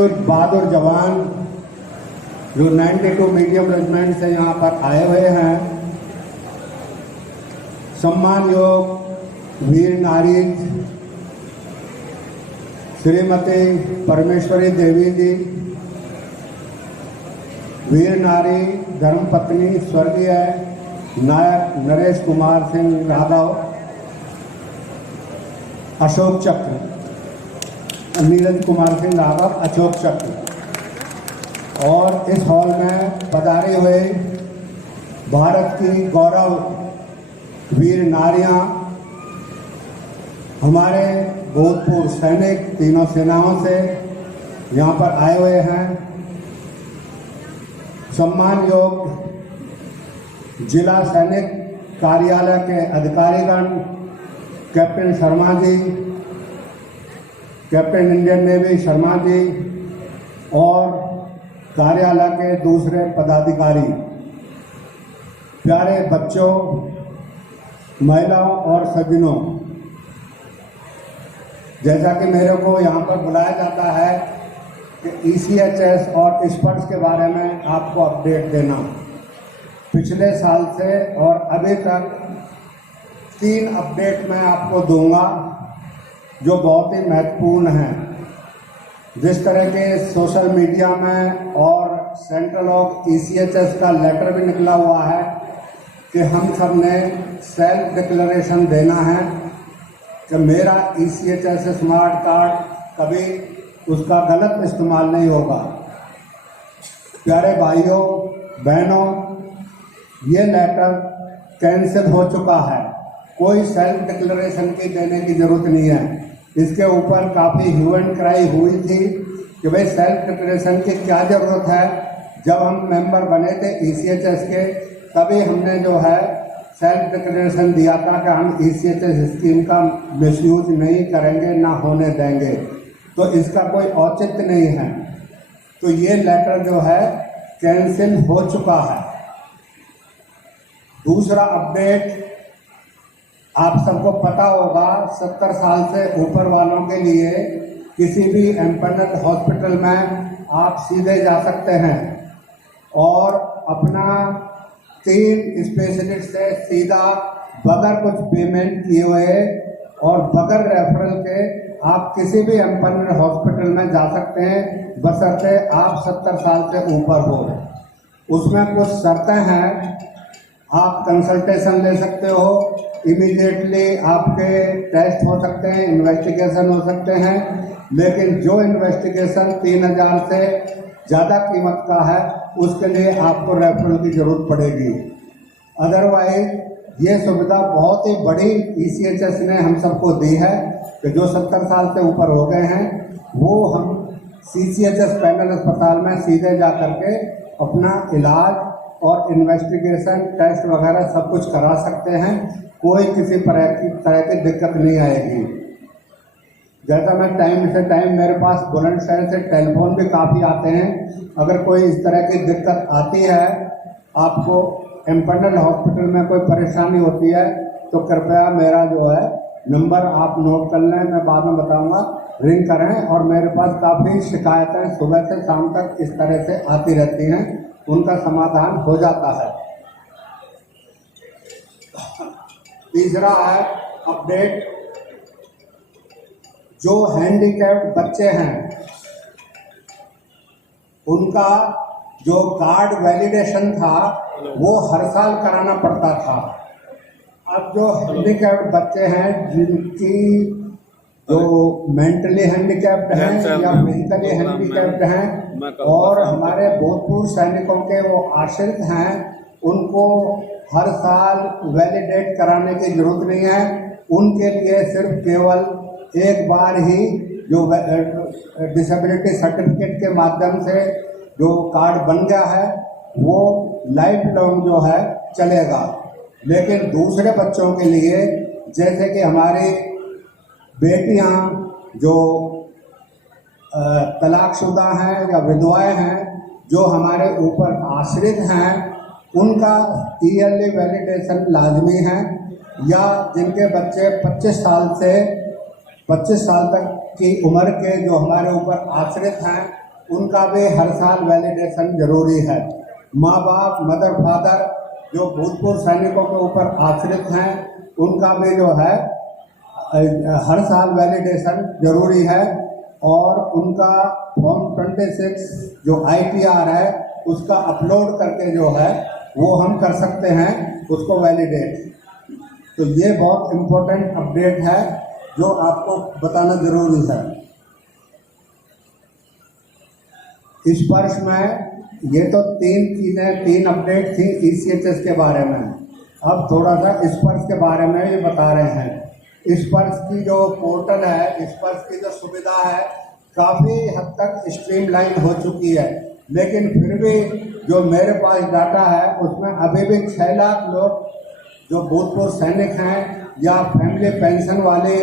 बहादुर जवान जो 92 medium regiment से यहाँ पर आए हुए हैं, सम्मान योग वीर नारी श्रीमती परमेश्वरी देवी जी, वीर नारी धर्मपत्नी स्वर्गीय नायक नरेश कुमार सिंह यादव, अशोक चक्र नीरज कुमार सिंह यादव अशोक चक्र। और इस हॉल में पधारे हुए भारत की गौरव वीर नारियां, हमारे भूतपूर्व सैनिक तीनों सेनाओं से यहाँ पर आए हुए हैं। सम्मान योग जिला सैनिक कार्यालय के अधिकारीगण, captain Sharma ji, captain Indian navy Sharma ji और कार्यालय के दूसरे पदाधिकारी, प्यारे बच्चों, महिलाओं और सज्जनों, जैसा कि मेरे को यहाँ पर बुलाया जाता है कि ECHS और स्पर्श के बारे में आपको अपडेट देना। पिछले साल से और अभी तक 3 अपडेट मैं आपको दूंगा जो बहुत ही महत्वपूर्ण हैं। जिस तरह के सोशल मीडिया में और सेंट्रल ऑफ ECHS का लेटर भी निकला हुआ है कि हम सब ने सेल्फ डिक्लेरेशन देना है कि मेरा ECHS स्मार्ट कार्ड कभी उसका गलत इस्तेमाल नहीं होगा। प्यारे भाइयों बहनों, ये लेटर कैंसिल हो चुका है, कोई सेल्फ डिक्लेरेशन की देने की जरूरत नहीं है। इसके ऊपर काफ़ी ह्यू एंड क्राई हुई थी कि भाई सेल्फ डिक्लेरेशन की क्या ज़रूरत है। जब हम मेंबर बने थे ECHS के, तभी हमने जो है सेल्फ डिक्लेरेशन दिया था कि हम ECHS स्कीम का मिसयूज नहीं करेंगे, ना होने देंगे। तो इसका कोई औचित्य नहीं है। तो ये लेटर जो है कैंसिल हो चुका है। दूसरा अपडेट, आप सबको पता होगा 70 साल से ऊपर वालों के लिए किसी भी एम्पैनल्ड हॉस्पिटल में आप सीधे जा सकते हैं और अपना 3 स्पेशलिस्ट से सीधा बगैर कुछ पेमेंट किए हुए और बगैर रेफरल के आप किसी भी एम्पैनल्ड हॉस्पिटल में जा सकते हैं, बशर्ते आप 70 साल से ऊपर हो। उसमें कुछ शर्तें हैं। आप कंसल्टेशन ले सकते हो, इमीडिएटली आपके टेस्ट हो सकते हैं, इन्वेस्टिगेशन हो सकते हैं, लेकिन जो इन्वेस्टिगेशन 3000 से ज़्यादा कीमत का है उसके लिए आपको रेफरल की ज़रूरत पड़ेगी। अदरवाइज ये सुविधा बहुत ही बड़ी ECHS ने हम सबको दी है कि जो 70 साल से ऊपर हो गए हैं वो हम CCHS पैनल अस्पताल में सीधे जा करके अपना इलाज और इन्वेस्टिगेशन टेस्ट वगैरह सब कुछ करा सकते हैं। कोई किसी तरह की दिक्कत नहीं आएगी। जैसा मैं टाइम से टाइम मेरे पास बुलंदशहर से टेलीफोन भी काफ़ी आते हैं। अगर कोई इस तरह की दिक्कत आती है, आपको एम्पैनल्ड हॉस्पिटल में कोई परेशानी होती है, तो कृपया मेरा जो है नंबर आप नोट कर लें, मैं बाद में बताऊंगा, रिंग करें। और मेरे पास काफ़ी शिकायतें सुबह से शाम तक इस तरह से आती रहती हैं, उनका समाधान हो जाता है। तीसरा है अपडेट, जो हैंडीकैप्ड बच्चे हैं उनका जो कार्ड वैलिडेशन था वो हर साल कराना पड़ता था। अब जो हैंडीकैप्ड बच्चे हैं, जिनकी जो मेंटली हैंडीकैप्ड हैं या फिजिकली हैंडीकैप्ड हैं और हमारे भूतपूर्व सैनिकों के वो आश्रित हैं, उनको हर साल वैलिडेट कराने की जरूरत नहीं है। उनके लिए सिर्फ केवल एक बार ही जो डिसेबिलिटी सर्टिफिकेट के माध्यम से जो कार्ड बन गया है वो लाइफ लॉन्ग जो है चलेगा। लेकिन दूसरे बच्चों के लिए, जैसे कि हमारी बेटियां जो तलाकशुदा हैं या विधवाएं हैं, जो हमारे ऊपर आश्रित हैं, उनका ईयरली वैलिडेशन लाजमी है। या जिनके बच्चे 25 साल तक की उम्र के जो हमारे ऊपर आश्रित हैं, उनका भी हर साल वैलिडेशन जरूरी है। माँ बाप, मदर फादर जो भूतपूर्व सैनिकों के ऊपर आश्रित हैं, उनका भी जो है हर साल वैलिडेशन जरूरी है। और उनका फॉर्म 26 जो ITR है उसका अपलोड करके जो है वो हम कर सकते हैं उसको वैलिडेट। तो ये बहुत इम्पोर्टेंट अपडेट है जो आपको बताना जरूरी है। इस वर्ष में ये तो 3 अपडेट थी ECHS के बारे में। अब थोड़ा सा इस वर्ष के बारे में ये बता रहे हैं। इस वर्ष की जो पोर्टल है, इस वर्ष की जो सुविधा है, काफ़ी हद तक स्ट्रीमलाइन हो चुकी है, लेकिन फिर भी जो मेरे पास डाटा है उसमें अभी भी 6 लाख लोग जो भूतपूर्व सैनिक हैं या फैमिली पेंशन वाले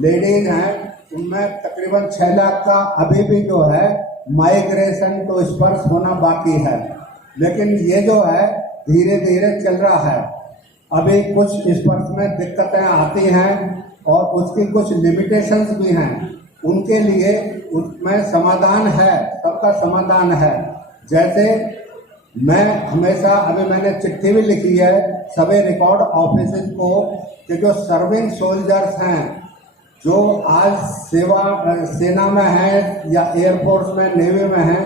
लेडीज हैं, उनमें तकरीबन 6 लाख का अभी भी जो है माइग्रेशन तो स्पर्श होना बाकी है। लेकिन ये जो है धीरे धीरे चल रहा है। अभी कुछ स्पर्श में दिक्कतें आती हैं और उसकी कुछ लिमिटेशंस भी हैं, उनके लिए उसमें समाधान है, सबका समाधान है। जैसे मैं हमेशा, अभी मैंने चिट्ठी भी लिखी है सभी रिकॉर्ड ऑफिसर्स को कि जो सर्विंग सोल्जर्स हैं, जो आज सेना में हैं या एयरफोर्स में, नेवी में हैं,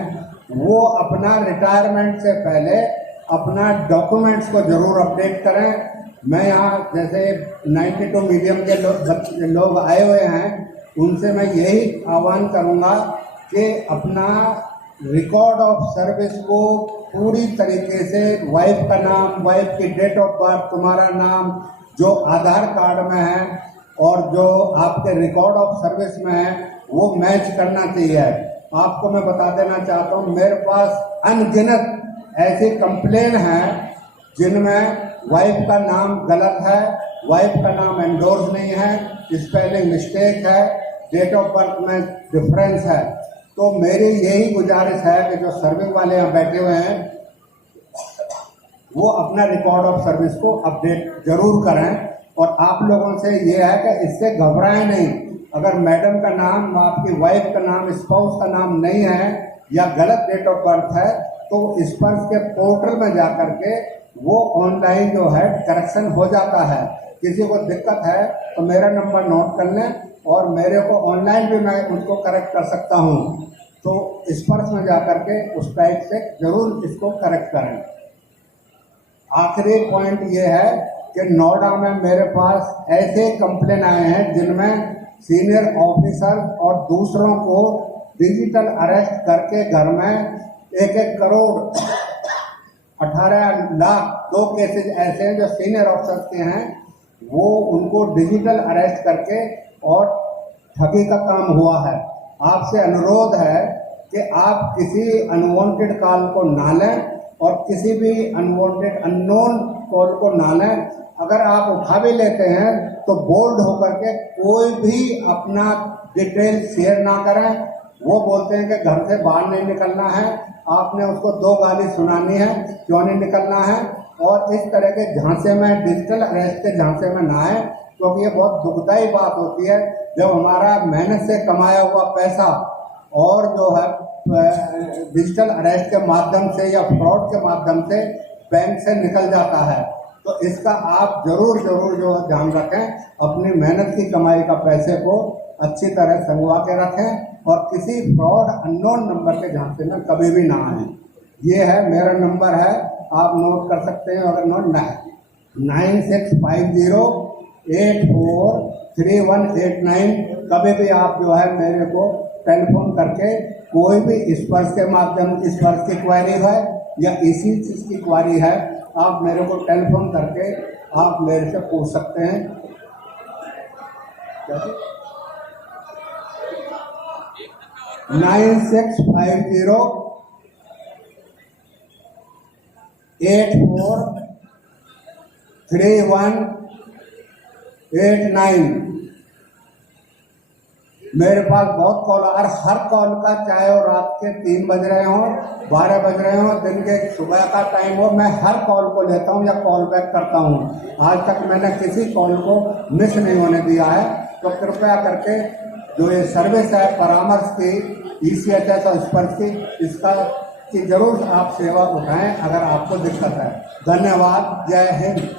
वो अपना रिटायरमेंट से पहले अपना डॉक्यूमेंट्स को जरूर अपडेट करें। मैं यहाँ जैसे 92 मीडियम के लोग आए हुए हैं, उनसे मैं यही आह्वान करूँगा कि अपना रिकॉर्ड ऑफ सर्विस को पूरी तरीके से वाइफ का नाम, वाइफ की डेट ऑफ बर्थ, तुम्हारा नाम जो आधार कार्ड में है और जो आपके रिकॉर्ड ऑफ सर्विस में है वो मैच करना चाहिए। आपको मैं बता देना चाहता हूँ, मेरे पास अनगिनत ऐसी कंप्लेन हैं जिनमें वाइफ का नाम गलत है, वाइफ का नाम एंडोर्स नहीं है, स्पेलिंग मिस्टेक है, डेट ऑफ बर्थ में डिफरेंस है। तो मेरी यही गुजारिश है कि जो सर्विंग वाले यहाँ बैठे हुए हैं वो अपना रिकॉर्ड ऑफ सर्विस को अपडेट जरूर करें। और आप लोगों से ये है कि इससे घबराएं नहीं। अगर मैडम का नाम, आपकी वाइफ का नाम, स्पाउस का नाम नहीं है या गलत डेट ऑफ बर्थ है, तो स्पर्श के पोर्टल में जा करके वो ऑनलाइन जो है करेक्शन हो जाता है। किसी को दिक्कत है तो मेरा नंबर नोट कर लें और मेरे को ऑनलाइन भी मैं उनको करेक्ट कर सकता हूँ। तो स्पर्श में जा करके उस टाइप से जरूर इसको करेक्ट करें। आखिरी पॉइंट ये है कि नोएडा में मेरे पास ऐसे कंप्लेन आए हैं जिनमें सीनियर ऑफिसर और दूसरों को डिजिटल अरेस्ट करके घर में 1-1 करोड़ 18 लाख 2 केसेज ऐसे हैं जो सीनियर ऑफिसर्स के हैं, वो उनको डिजिटल अरेस्ट करके और ठगी का काम हुआ है। आपसे अनुरोध है कि आप किसी अनवांटेड कॉल को ना लें और किसी भी अनवांटेड अननोन कॉल को ना लें। अगर आप उठा भी लेते हैं तो बोल्ड होकर के कोई भी अपना डिटेल शेयर ना करें। वो बोलते हैं कि घर से बाहर नहीं निकलना है, आपने उसको 2 गाली सुनानी है, क्यों नहीं निकलना है। और इस तरह के झांसे में, डिजिटल अरेस्ट के झांसे में ना आए, क्योंकि ये बहुत दुखदायी बात होती है जब हमारा मेहनत से कमाया हुआ पैसा और जो है डिजिटल अरेस्ट के माध्यम से या फ्रॉड के माध्यम से बैंक से निकल जाता है। तो इसका आप जरूर जो ध्यान रखें, अपनी मेहनत की कमाई का पैसे को अच्छी तरह संगवा के रखें और किसी फ्रॉड अननोन नंबर के झांसे में कभी भी ना आए। ये है मेरा नंबर है, आप नोट कर सकते हैं। अगर नोट 9650843189 कभी भी आप जो है मेरे को टेलीफोन करके कोई भी स्पर्श के माध्यम, स्पर्श की क्वेरी है या इसी चीज़ की क्वेरी है, आप मेरे को टेलीफोन करके आप मेरे से पूछ सकते हैं। 9650843189। मेरे पास बहुत कॉल, और हर कॉल का, चाहे वो रात के 3 बज रहे हों, 12 बज रहे हों, दिन के सुबह का टाइम हो, मैं हर कॉल को लेता हूं या कॉल बैक करता हूं। आज तक मैंने किसी कॉल को मिस नहीं होने दिया है। तो कृपया करके जो ये सर्विस है परामर्श की, ECHS और स्पर्श की, इसका की जरूर आप सेवा उठाएं अगर आपको दिक्कत है। धन्यवाद। जय हिंद।